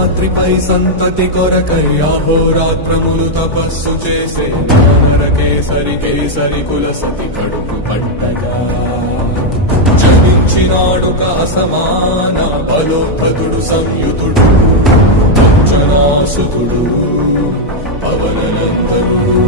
శేషాద్రిపై సంతతి కొరకై అహోరాత్రములు తపస్సు చేసే వానర కేసరి కేసరి కుల సతి కడుపు పట్టగా జనించినాడుక అసమాన బలోపదుడు సంయుతుడు అంజనాసుతుడు పవననందనుడు